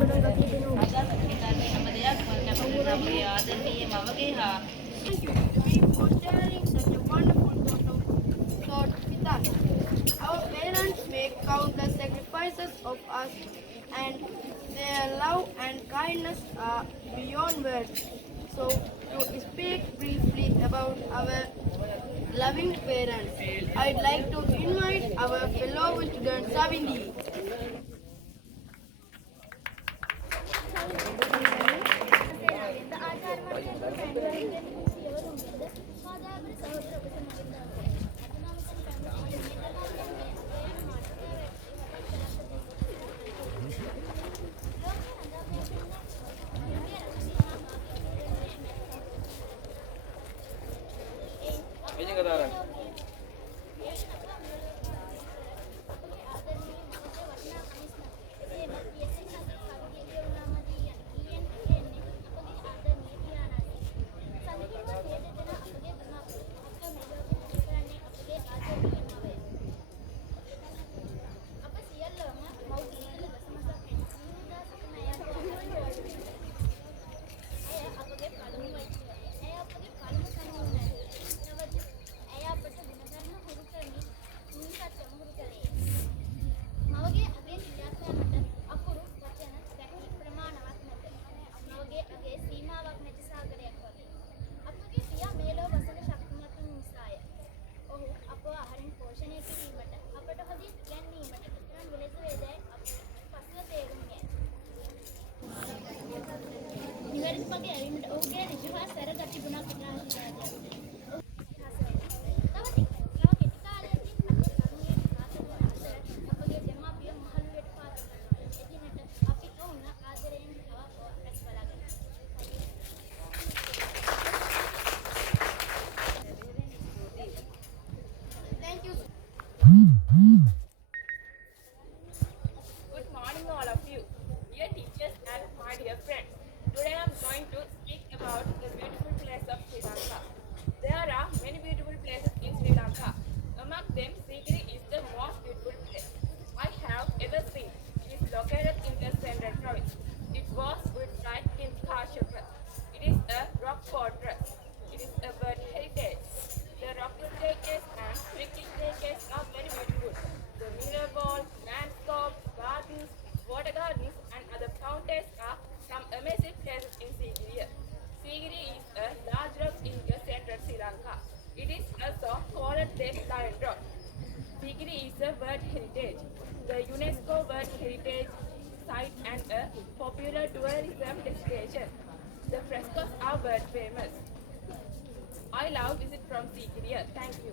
Thank you, Devi, for sharing such a wonderful thought with us. Our parents make countless sacrifices of us, and their love and kindness are beyond words. So, to speak briefly about our loving parents, I'd like to invite our fellow student Savindi. Thank you. Good morning, all of you, dear teachers and my dear friends. Today I am going to speak about the beautiful place of Sri Lanka. There are many beautiful places in Sri Lanka. Among them, Sigiri is the most beautiful place I have ever seen. It is located in the central province. It was built by King Kashyapa. It is a rock fortress. It is a bird heritage. The rocky staircase and tricky staircase are very beautiful. The mirror ball, landscapes, gardens, water gardens, and other fountains are some amazing places in Sigiri. Sigiri is a large rock in the central Sri Lanka. It is also called the Lion Rock. Sigiri is a World Heritage, the UNESCO World Heritage Site and a popular tourism destination. The frescoes are world famous. I love visit from Sigiri. Thank you.